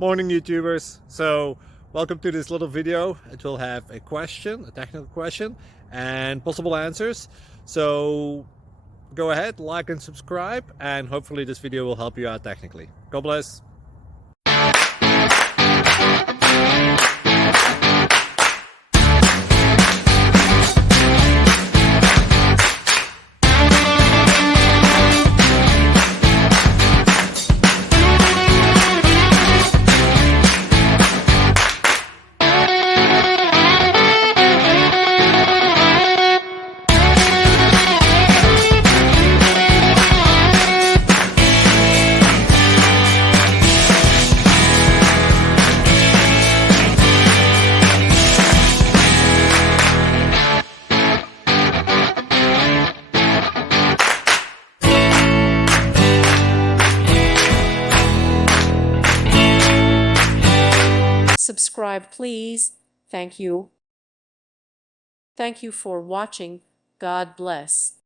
Morning YouTubers. So welcome to this little video. It will have a question, a technical question, and possible answers. So go ahead, like and subscribe, and hopefully this video will help you out technically. God bless. Subscribe, please. Thank you. Thank you for watching. God bless.